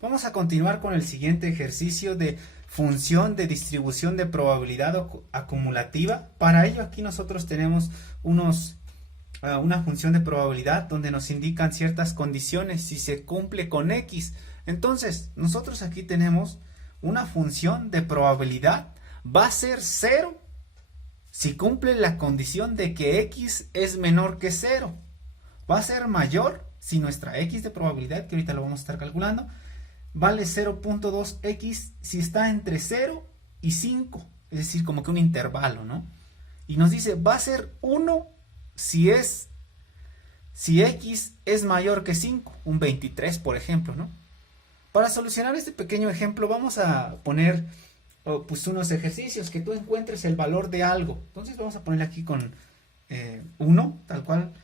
Vamos a continuar con el siguiente ejercicio de función de distribución de probabilidad acumulativa. Para ello aquí nosotros tenemos una función de probabilidad donde nos indican ciertas condiciones si se cumple con X. Entonces nosotros aquí tenemos una función de probabilidad, va a ser 0 si cumple la condición de que X es menor que 0. Va a ser mayor si nuestra X de probabilidad, que ahorita lo vamos a estar calculando, vale 0.2x si está entre 0 y 5, es decir, como que un intervalo, ¿no? Y nos dice, va a ser 1 si x es mayor que 5, un 23, por ejemplo, ¿no? Para solucionar este pequeño ejemplo vamos a poner pues unos ejercicios que tú encuentres el valor de algo. Entonces vamos a ponerle aquí con 1, tal cual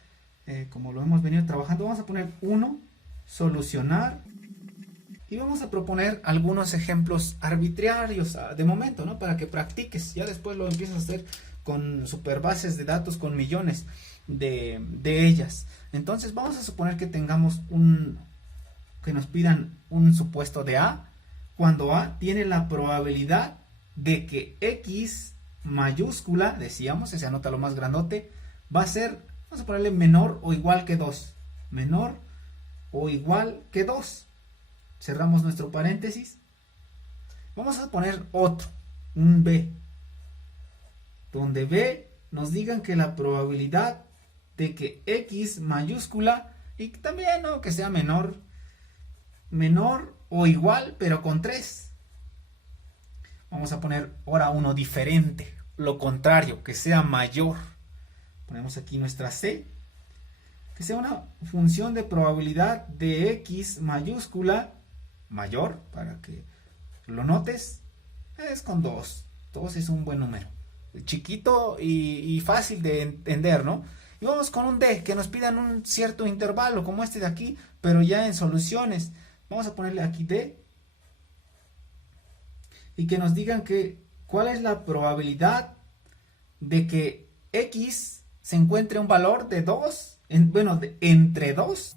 como lo hemos venido trabajando. Vamos a poner 1, solucionar. Y vamos a proponer algunos ejemplos arbitrarios de momento, ¿no? Para que practiques. Ya después lo empiezas a hacer con superbases de datos, con millones de ellas. Entonces vamos a suponer que tengamos que nos pidan un supuesto de A, cuando A tiene la probabilidad de que X mayúscula, decíamos, se anota lo más grandote, va a ser, vamos a ponerle menor o igual que 2. Menor o igual que 2. Cerramos nuestro paréntesis. Vamos a poner otro, un B, donde B nos digan que la probabilidad de que X mayúscula, y también ¿no? que sea menor o igual, pero con 3. Vamos a poner ahora uno diferente, lo contrario, que sea mayor. Ponemos aquí nuestra C, que sea una función de probabilidad de X mayúscula mayor, para que lo notes, es con 2. 2 es un buen número, chiquito y fácil de entender, ¿no? Y vamos con un D, que nos pidan un cierto intervalo, como este de aquí, pero ya en soluciones. Vamos a ponerle aquí D, y que nos digan cuál es la probabilidad de que X se encuentre un valor de 2, entre 2,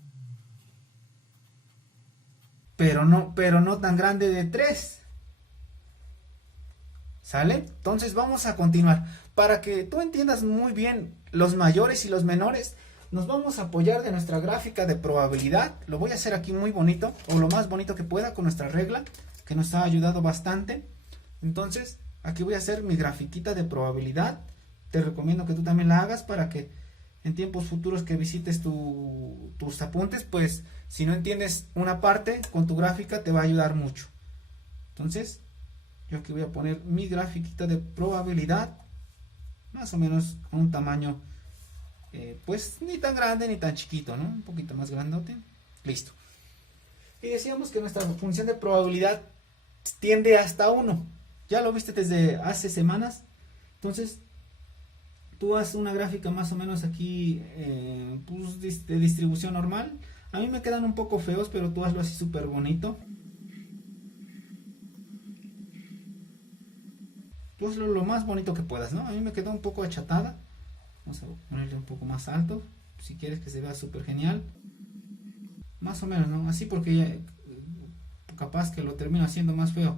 pero no tan grande de 3. ¿Sale? Entonces vamos a continuar. Para que tú entiendas muy bien los mayores y los menores, nos vamos a apoyar de nuestra gráfica de probabilidad. Lo voy a hacer aquí muy bonito, o lo más bonito que pueda, con nuestra regla, que nos ha ayudado bastante. Entonces, aquí voy a hacer mi grafiquita de probabilidad. Te recomiendo que tú también la hagas para que en tiempos futuros que visites tus apuntes, pues si no entiendes una parte, con tu gráfica te va a ayudar mucho. Entonces, yo aquí voy a poner mi grafiquita de probabilidad, más o menos con un tamaño, pues ni tan grande ni tan chiquito, ¿no? Un poquito más grandote. Listo. Y decíamos que nuestra función de probabilidad tiende hasta 1. Ya lo viste desde hace semanas. Entonces, tú haces una gráfica más o menos aquí pues de distribución normal. A mí me quedan un poco feos, pero tú hazlo así súper bonito. Tú hazlo lo más bonito que puedas, ¿no? A mí me quedó un poco achatada. Vamos a ponerle un poco más alto, si quieres que se vea súper genial. Más o menos, ¿no? Así, porque ya, capaz que lo termino haciendo más feo.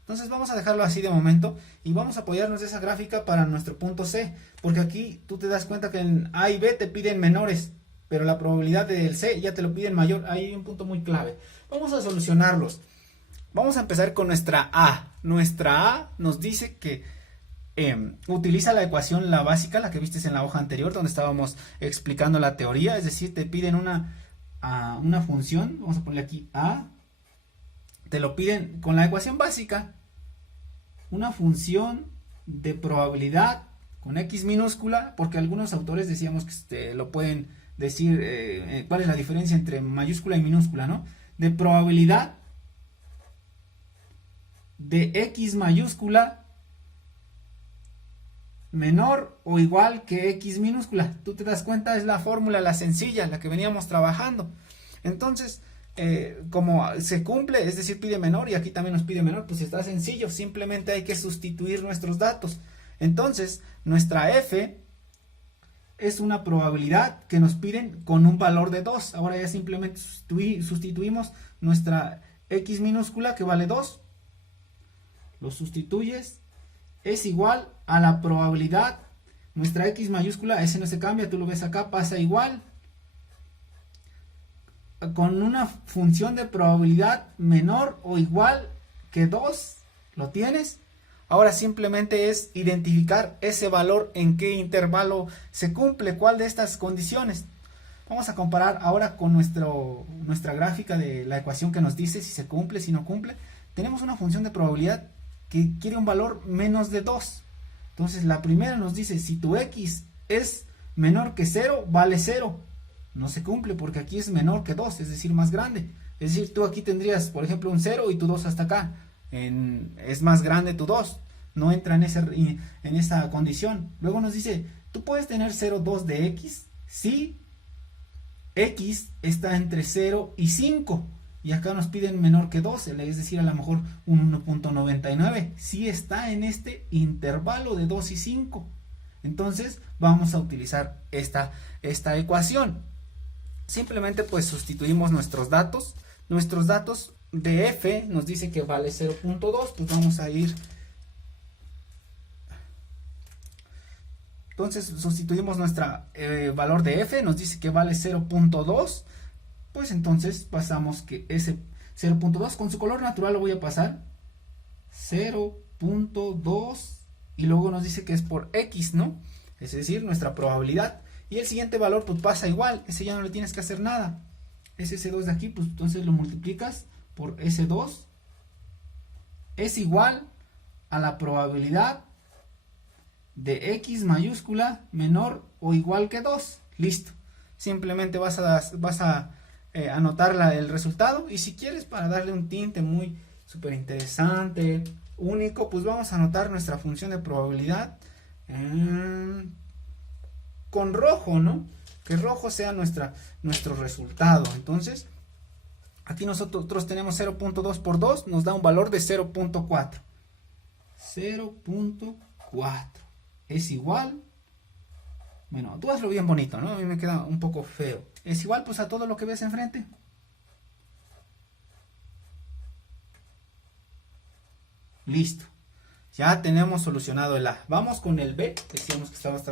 Entonces vamos a dejarlo así de momento y vamos a apoyarnos de esa gráfica para nuestro punto C, porque aquí tú te das cuenta que en A y B te piden menores, pero la probabilidad del C ya te lo piden mayor. Ahí hay un punto muy clave. Vamos a solucionarlos. Vamos a empezar con nuestra A. Nuestra A nos dice que utiliza la ecuación, la básica, la que viste en la hoja anterior, donde estábamos explicando la teoría, es decir, te piden una función, vamos a ponerle aquí A, te lo piden con la ecuación básica, una función de probabilidad con X minúscula, porque algunos autores decíamos que lo pueden decir, cuál es la diferencia entre mayúscula y minúscula, ¿no? De probabilidad de X mayúscula menor o igual que X minúscula. Tú te das cuenta, es la fórmula, la sencilla, la que veníamos trabajando. Entonces, como se cumple, es decir, pide menor y aquí también nos pide menor, pues está sencillo, simplemente hay que sustituir nuestros datos. Entonces, nuestra F es una probabilidad que nos piden con un valor de 2. Ahora ya simplemente sustituimos nuestra x minúscula que vale 2, lo sustituyes, es igual a la probabilidad, nuestra x mayúscula, ese no se cambia, tú lo ves acá, pasa igual, con una función de probabilidad menor o igual que 2, ¿lo tienes? Ahora simplemente es identificar ese valor, en qué intervalo se cumple, cuál de estas condiciones. Vamos a comparar ahora con nuestra gráfica de la ecuación que nos dice si se cumple, si no cumple. Tenemos una función de probabilidad que quiere un valor menos de 2. Entonces la primera nos dice si tu x es menor que 0, vale 0. No se cumple porque aquí es menor que 2, es decir, más grande. Es decir, tú aquí tendrías, por ejemplo, un 0 y tu 2 hasta acá. Es más grande tu 2. No entra en esa condición. Luego nos dice, tú puedes tener 0,2 de x si x está entre 0 y 5. Y acá nos piden menor que 12, es decir, a lo mejor un 1.99. Si está en este intervalo de 2 y 5. Entonces vamos a utilizar esta ecuación. Simplemente pues sustituimos nuestros datos. Nuestros datos de f nos dice que vale 0.2. Pues vamos a ir. Entonces sustituimos nuestro valor de f. Nos dice que vale 0.2. Pues entonces pasamos que ese 0.2 con su color natural lo voy a pasar 0.2 y luego nos dice que es por x, ¿no? Es decir, nuestra probabilidad. Y el siguiente valor pues pasa igual, ese ya no le tienes que hacer nada. Ese 2 de aquí, pues entonces lo multiplicas por ese 2. Es igual a la probabilidad de x mayúscula menor o igual que 2. Listo. Simplemente vas a anotar el resultado, y si quieres para darle un tinte muy súper interesante, único, pues vamos a anotar nuestra función de probabilidad con rojo, ¿no? Que rojo sea nuestro resultado. Entonces aquí nosotros tenemos 0.2 por 2, nos da un valor de 0.4. 0.4 es igual, bueno, tú hazlo bien bonito, ¿no? A mí me queda un poco feo. Es igual pues a todo lo que ves enfrente. Listo. Ya tenemos solucionado el A. Vamos con el B. Decíamos que estábamos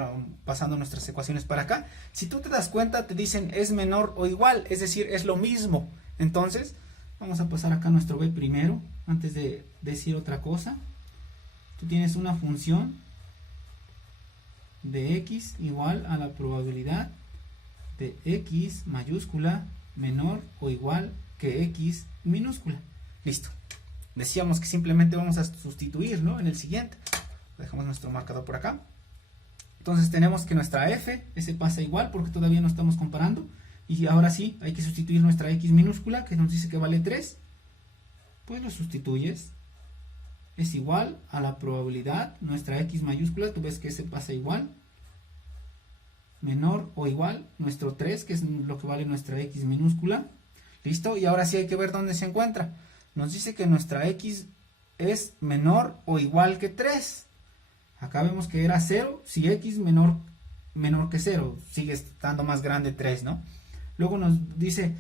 pasando nuestras ecuaciones para acá. Si tú te das cuenta, te dicen es menor o igual, es decir, es lo mismo. Entonces, vamos a pasar acá nuestro B primero, antes de decir otra cosa. Tú tienes una función de x igual a la probabilidad de x mayúscula menor o igual que x minúscula. Listo. Decíamos que simplemente vamos a sustituir, ¿no? En el siguiente. Dejamos nuestro marcador por acá. Entonces tenemos que nuestra f, ese pasa igual porque todavía no estamos comparando. Y ahora sí, hay que sustituir nuestra x minúscula, que nos dice que vale 3. Pues lo sustituyes. Es igual a la probabilidad, nuestra x mayúscula, tú ves que ese pasa igual. Menor o igual, nuestro 3, que es lo que vale nuestra x minúscula. Listo, y ahora sí hay que ver dónde se encuentra. Nos dice que nuestra x es menor o igual que 3. Acá vemos que era 0, si x menor que 0, sigue estando más grande 3, ¿no? Luego nos dice,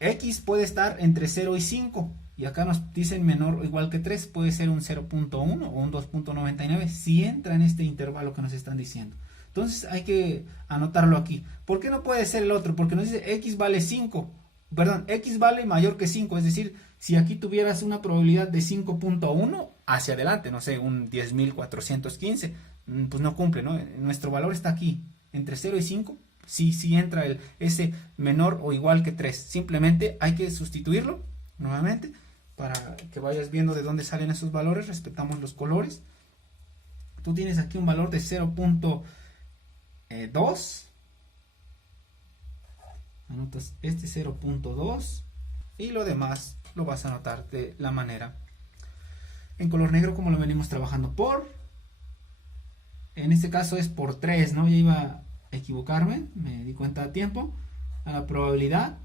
x puede estar entre 0 y 5. Y acá nos dicen menor o igual que 3, puede ser un 0.1 o un 2.99, si entra en este intervalo que nos están diciendo. Entonces hay que anotarlo aquí. ¿Por qué no puede ser el otro? Porque nos dice x vale 5. Perdón, x vale mayor que 5, es decir, si aquí tuvieras una probabilidad de 5.1 hacia adelante, no sé, un 10.415, pues no cumple, ¿no? Nuestro valor está aquí, entre 0 y 5, sí entra ese menor o igual que 3. Simplemente hay que sustituirlo nuevamente para que vayas viendo de dónde salen esos valores. Respetamos los colores. Tú tienes aquí un valor de 0.2. Anotas este 0.2 y lo demás lo vas a anotar de la manera en color negro como lo venimos trabajando por. En este caso es por 3, ¿no? Ya iba a equivocarme, me di cuenta a tiempo. A la probabilidad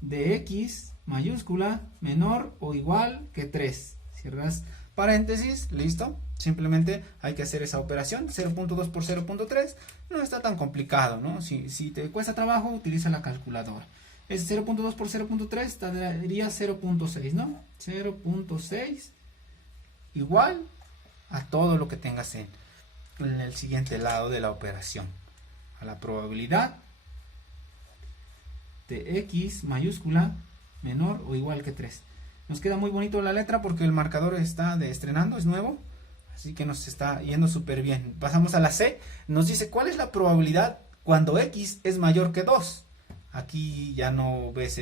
de x mayúscula menor o igual que 3. Cierras paréntesis, listo. Simplemente hay que hacer esa operación, 0.2 por 0.3, no está tan complicado, ¿no? Si te cuesta trabajo, utiliza la calculadora. Es 0.2 por 0.3 daría 0.6, ¿no? 0.6 igual a todo lo que tengas en el siguiente lado de la operación. A la probabilidad de x mayúscula menor o igual que 3. Nos queda muy bonito la letra porque el marcador está estrenando, es nuevo. Así que nos está yendo súper bien. Pasamos a la C. Nos dice cuál es la probabilidad cuando x es mayor que 2. Aquí ya no ves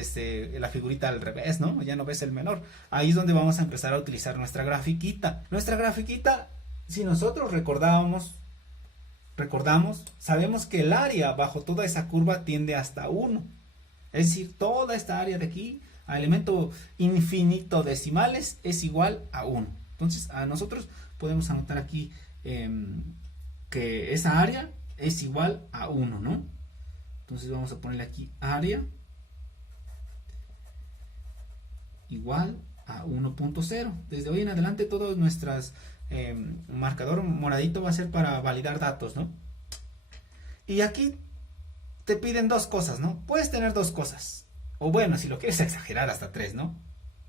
la figurita al revés, ¿no? Ya no ves el menor. Ahí es donde vamos a empezar a utilizar nuestra grafiquita. Nuestra grafiquita, si nosotros recordamos, sabemos que el área bajo toda esa curva tiende hasta 1. Es decir, toda esta área de aquí, a elemento infinito decimales, es igual a 1. Entonces, a nosotros podemos anotar aquí que esa área es igual a 1, ¿no? Entonces vamos a ponerle aquí área igual a 1.0. Desde hoy en adelante todos nuestras marcador moradito va a ser para validar datos, ¿no? Y aquí te piden dos cosas, ¿no? Puedes tener dos cosas. O bueno, si lo quieres exagerar hasta tres, ¿no?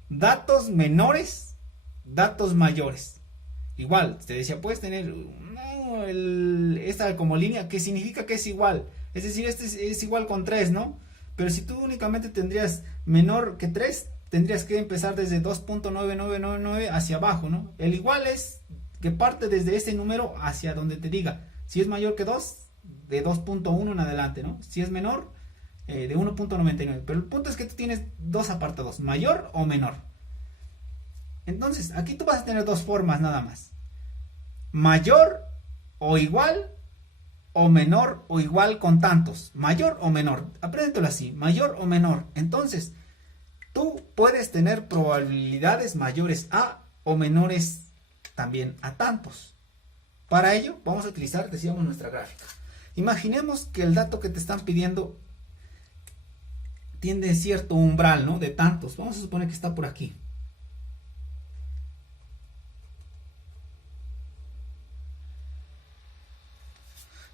Datos menores, datos mayores. Igual, te decía, puedes tener esta como línea que significa que es igual. Es decir, este es igual con 3, ¿no? Pero si tú únicamente tendrías menor que 3, tendrías que empezar desde 2.9999 hacia abajo, ¿no? El igual es que parte desde ese número hacia donde te diga. Si es mayor que 2, de 2.1 en adelante, ¿no? Si es menor, de 1.99. Pero el punto es que tú tienes dos apartados, mayor o menor. Entonces, aquí tú vas a tener dos formas nada más. Mayor o igual o menor o igual con tantos. Mayor o menor. Apréndetelo así. Mayor o menor. Entonces, tú puedes tener probabilidades mayores a o menores también a tantos. Para ello, vamos a utilizar, decíamos, nuestra gráfica. Imaginemos que el dato que te están pidiendo tiene cierto umbral, ¿no? De tantos. Vamos a suponer que está por aquí.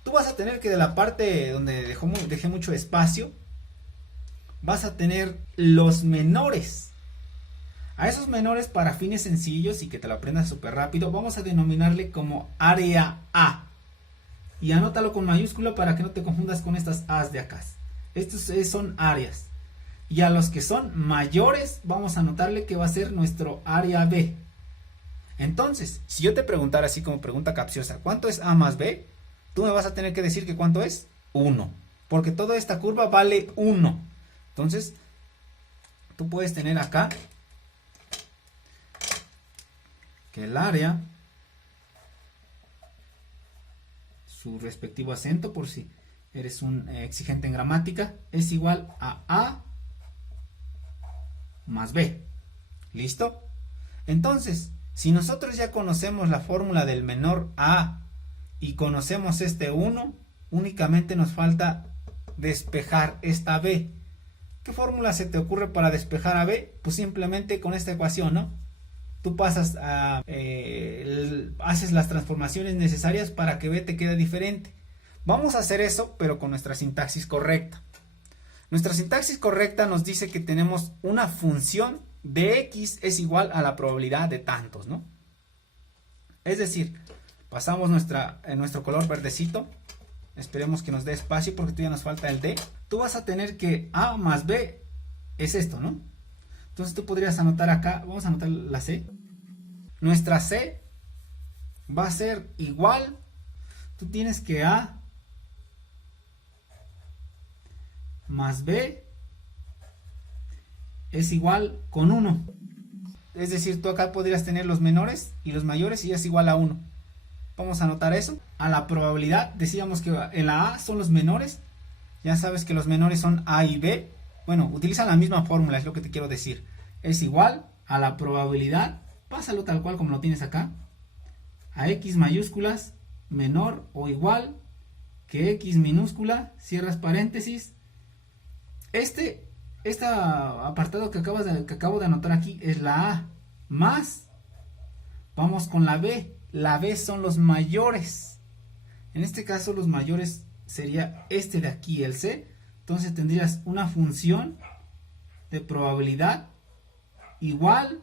Tú vas a tener que de la parte donde dejé mucho espacio, vas a tener los menores. A esos menores, para fines sencillos y que te lo aprendas súper rápido, vamos a denominarle como área A. Y anótalo con mayúscula para que no te confundas con estas A's de acá. Estos son áreas. Y a los que son mayores, vamos a anotarle que va a ser nuestro área B. Entonces, si yo te preguntara así como pregunta capciosa, ¿cuánto es A más B? Tú me vas a tener que decir que cuánto es 1, porque toda esta curva vale 1. Entonces, tú puedes tener acá que el área, su respectivo acento, por si eres un exigente en gramática, es igual a A más B. ¿Listo? Entonces, si nosotros ya conocemos la fórmula del menor A y conocemos este 1, únicamente nos falta despejar esta B. ¿Qué fórmula se te ocurre para despejar a B? Pues simplemente con esta ecuación, ¿no? Tú pasas a haces las transformaciones necesarias para que B te quede diferente. Vamos a hacer eso, pero con nuestra sintaxis correcta. Nuestra sintaxis correcta nos dice que tenemos una función de x es igual a la probabilidad de tantos, ¿no? Es decir, pasamos nuestro color verdecito. Esperemos que nos dé espacio porque todavía nos falta el D. Tú vas a tener que A más B es esto, ¿no? Entonces tú podrías anotar acá, vamos a anotar la C. Nuestra C va a ser igual. Tú tienes que A más B es igual con 1. Es decir, tú acá podrías tener los menores y los mayores y es igual a 1. Vamos a anotar eso. A la probabilidad, decíamos que en la A son los menores. Ya sabes que los menores son A y B. Bueno, utilizan la misma fórmula, es lo que te quiero decir. Es igual a la probabilidad, pásalo tal cual como lo tienes acá, a X mayúsculas menor o igual que X minúscula, cierras paréntesis. Este apartado que acabo de anotar aquí es la A, más, vamos con la B. La B son los mayores. En este caso los mayores sería este de aquí, el C. Entonces tendrías una función de probabilidad igual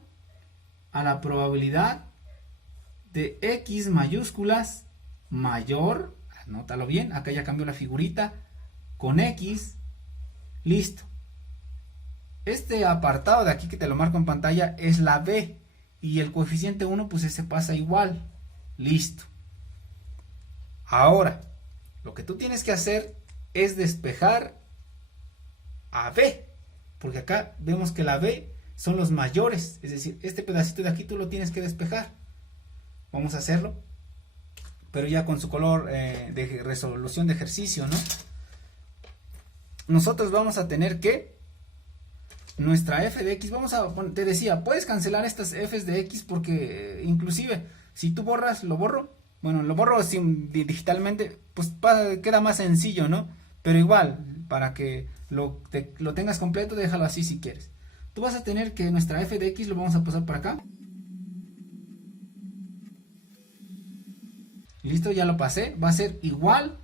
a la probabilidad de X mayúsculas mayor, anótalo bien, acá ya cambió la figurita, con X, listo. Este apartado de aquí que te lo marco en pantalla es la B, y el coeficiente 1 pues ese pasa igual, listo. Ahora, lo que tú tienes que hacer es despejar a B, porque acá vemos que la B son los mayores, es decir, este pedacito de aquí tú lo tienes que despejar. Vamos a hacerlo, pero ya con su color de resolución de ejercicio, ¿no? Nosotros vamos a tener que nuestra f de x, te decía, puedes cancelar estas f's de x porque inclusive si tú borras, lo borro digitalmente, pues queda más sencillo, ¿no? Pero igual, para que lo tengas completo, déjalo así si quieres. Tú vas a tener que nuestra f de x lo vamos a pasar para acá. Listo, ya lo pasé. Va a ser igual.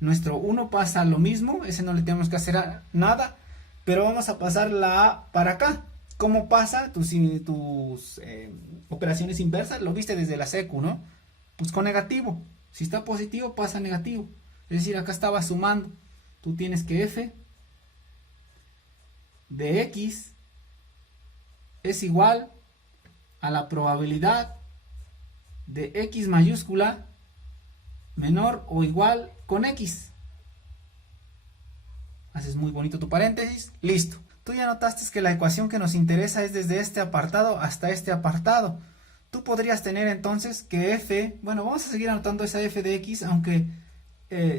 Nuestro 1 pasa lo mismo. Ese no le tenemos que hacer nada. Pero vamos a pasar la a para acá. ¿Cómo pasa tus operaciones inversas? Lo viste desde la secu, ¿no? Pues con negativo. Si está positivo, pasa negativo. Es decir, acá estaba sumando. Tú tienes que f de x es igual a la probabilidad de x mayúscula menor o igual con x. Haces muy bonito tu paréntesis, listo. Tú ya notaste que la ecuación que nos interesa es desde este apartado hasta este apartado. Tú podrías tener entonces que f, bueno, vamos a seguir anotando esa f de x, aunque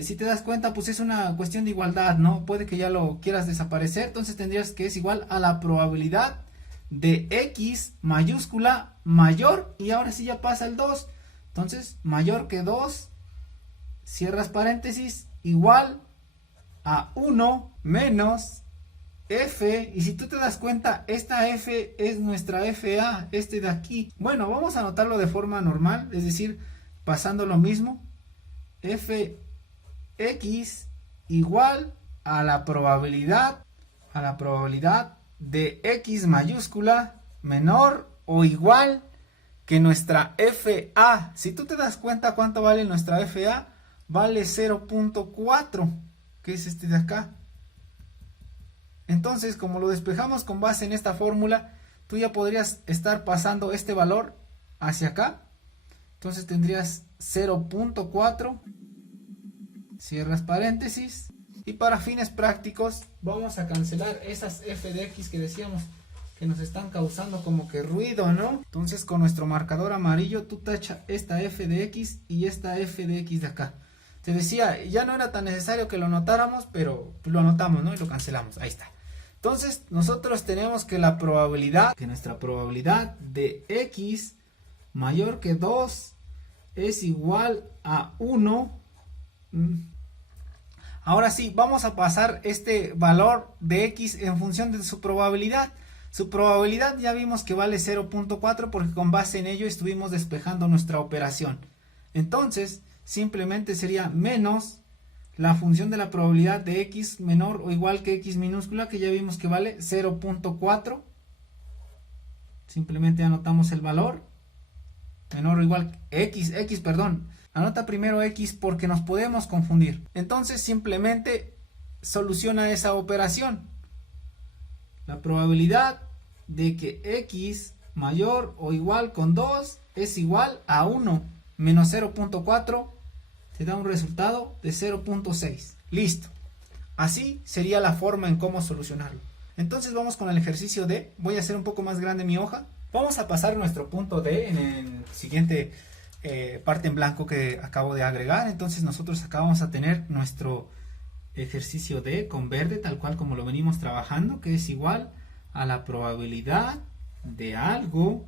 si te das cuenta, pues es una cuestión de igualdad, ¿no? Puede que ya lo quieras desaparecer, entonces tendrías que es igual a la probabilidad de x mayúscula mayor, y ahora sí ya pasa el 2, entonces mayor que 2, cierras paréntesis, igual a 1 menos f, y si tú te das cuenta, esta f es nuestra fa, este de aquí. Bueno, vamos a anotarlo de forma normal, es decir, pasando lo mismo, f x igual a la probabilidad de x mayúscula menor o igual que nuestra fa. Si tú te das cuenta cuánto vale nuestra fa, vale 0.4, que es este de acá. Entonces, como lo despejamos con base en esta fórmula, tú ya podrías estar pasando este valor hacia acá. Entonces tendrías 0.4, cierras paréntesis, y para fines prácticos vamos a cancelar esas f de x que decíamos que nos están causando como que ruido, ¿no? Entonces con nuestro marcador amarillo tú tacha esta f de x y esta f de x de acá. Te decía, ya no era tan necesario que lo anotáramos, pero lo anotamos, ¿no? Y lo cancelamos, ahí está. Entonces nosotros tenemos que nuestra probabilidad de x mayor que 2 es igual a 1. Ahora sí, vamos a pasar este valor de x en función de su probabilidad. Su probabilidad ya vimos que vale 0.4 porque con base en ello estuvimos despejando nuestra operación. Entonces, simplemente sería menos la función de la probabilidad de x menor o igual que x minúscula, que ya vimos que vale 0.4. Simplemente anotamos el valor. Menor o igual perdón. Anota primero x porque nos podemos confundir. Entonces simplemente soluciona esa operación. La probabilidad de que x mayor o igual con 2 es igual a 1 menos 0.4 te da un resultado de 0.6. Listo. Así sería la forma en cómo solucionarlo. Entonces vamos con el ejercicio D. Voy a hacer un poco más grande mi hoja. Vamos a pasar nuestro punto D en el siguiente parte en blanco que acabo de agregar. Entonces nosotros acá vamos a tener nuestro ejercicio D con verde, tal cual como lo venimos trabajando, que es igual a la probabilidad de algo.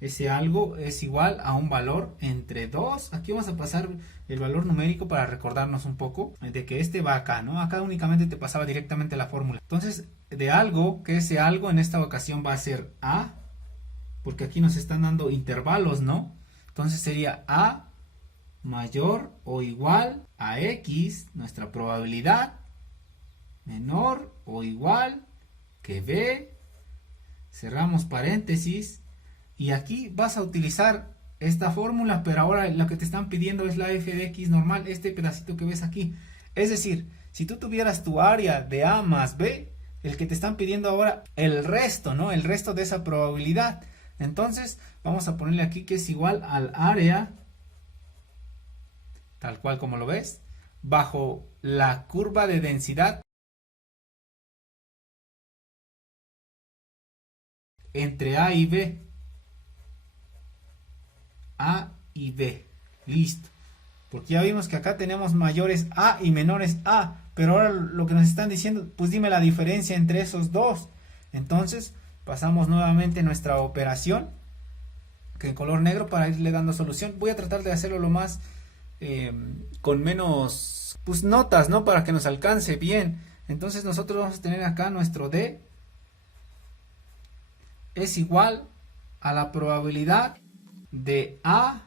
Ese algo es igual a un valor entre 2. Aquí vamos a pasar el valor numérico para recordarnos un poco de que este va acá, ¿no? Acá únicamente te pasaba directamente la fórmula. Entonces, de algo, que ese algo en esta ocasión va a ser A, porque aquí nos están dando intervalos, ¿no? Entonces sería A mayor o igual a X, nuestra probabilidad, menor o igual que B, cerramos paréntesis, y aquí vas a utilizar esta fórmula, pero ahora lo que te están pidiendo es la f de x normal, este pedacito que ves aquí. Es decir, si tú tuvieras tu área de A más B, el que te están pidiendo ahora el resto, ¿no? El resto de esa probabilidad. Entonces, vamos a ponerle aquí que es igual al área, tal cual como lo ves, bajo la curva de densidad entre A y B. A y B. Listo. Porque ya vimos que acá tenemos mayores A y menores A. Pero ahora lo que nos están diciendo, pues dime la diferencia entre esos dos. Entonces, pasamos nuevamente nuestra operación, que en color negro, para irle dando solución. Voy a tratar de hacerlo lo más con menos pues notas, ¿no? Para que nos alcance bien. Entonces nosotros vamos a tener acá nuestro D es igual a la probabilidad de A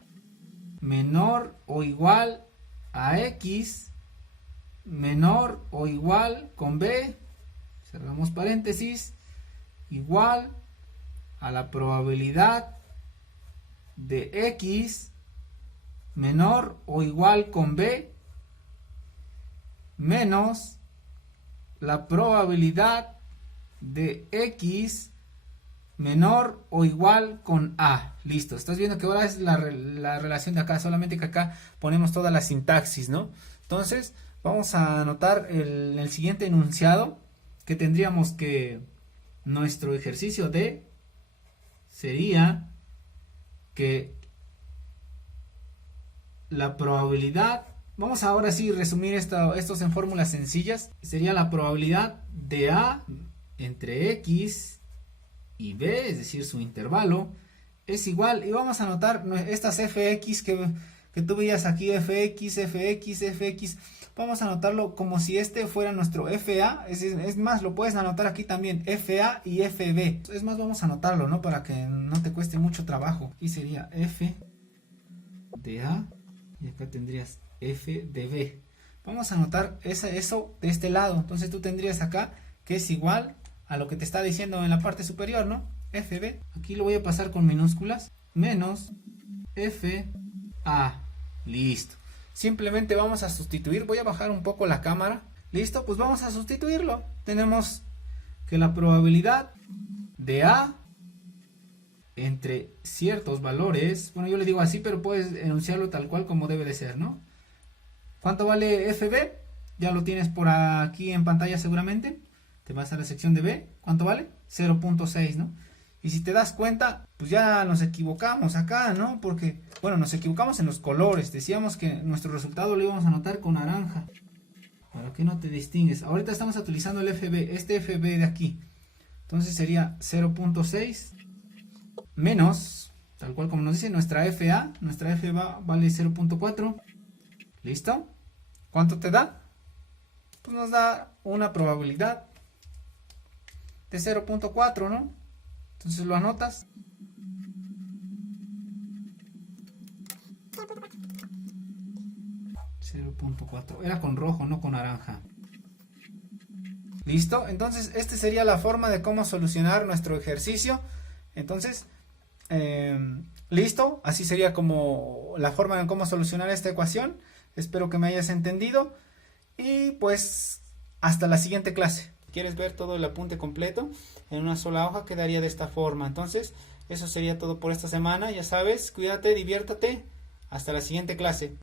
menor o igual a X menor o igual con B, cerramos paréntesis, igual a la probabilidad de X menor o igual con B menos la probabilidad de X menor o igual con A. Listo, estás viendo que ahora es la relación de acá, solamente que acá ponemos toda la sintaxis, ¿no? Entonces vamos a anotar el siguiente enunciado, que tendríamos que nuestro ejercicio D sería que la probabilidad, vamos ahora sí resumir estos en fórmulas sencillas, sería la probabilidad de A entre X y B, es decir, su intervalo, es igual, y vamos a anotar estas fx que tú veías aquí, fx, vamos a anotarlo como si este fuera nuestro fa, es más, lo puedes anotar aquí también, fa y fb, es más, vamos a anotarlo, ¿no? Para que no te cueste mucho trabajo, y sería f de a, y acá tendrías f de b, vamos a anotar eso de este lado, entonces tú tendrías acá que es igual a lo que te está diciendo en la parte superior, ¿no? FB, aquí lo voy a pasar con minúsculas, menos FA, listo. Simplemente vamos a sustituir, voy a bajar un poco la cámara, listo, pues vamos a sustituirlo. Tenemos que la probabilidad de A entre ciertos valores, bueno, yo le digo así, pero puedes enunciarlo tal cual como debe de ser, ¿no? ¿Cuánto vale FB? Ya lo tienes por aquí en pantalla seguramente. Te vas a la sección de B, ¿cuánto vale? 0.6, ¿no? Y si te das cuenta, pues ya nos equivocamos acá, ¿no? Porque, bueno, nos equivocamos en los colores. Decíamos que nuestro resultado lo íbamos a anotar con naranja. ¿Para qué no te distingues? Ahorita estamos utilizando el FB, este FB de aquí. Entonces sería 0.6 menos, tal cual como nos dice, nuestra FA vale 0.4. ¿Listo? ¿Cuánto te da? Pues nos da una probabilidad de 0.4, ¿no? Entonces lo anotas. Era con rojo, no con naranja. ¿Listo? Entonces esta sería la forma de cómo solucionar nuestro ejercicio. Entonces, listo. Así sería como la forma de cómo solucionar esta ecuación. Espero que me hayas entendido. Y pues hasta la siguiente clase. ¿Quieres ver todo el apunte completo? En una sola hoja quedaría de esta forma. Entonces, eso sería todo por esta semana. Ya sabes, cuídate, diviértate. Hasta la siguiente clase.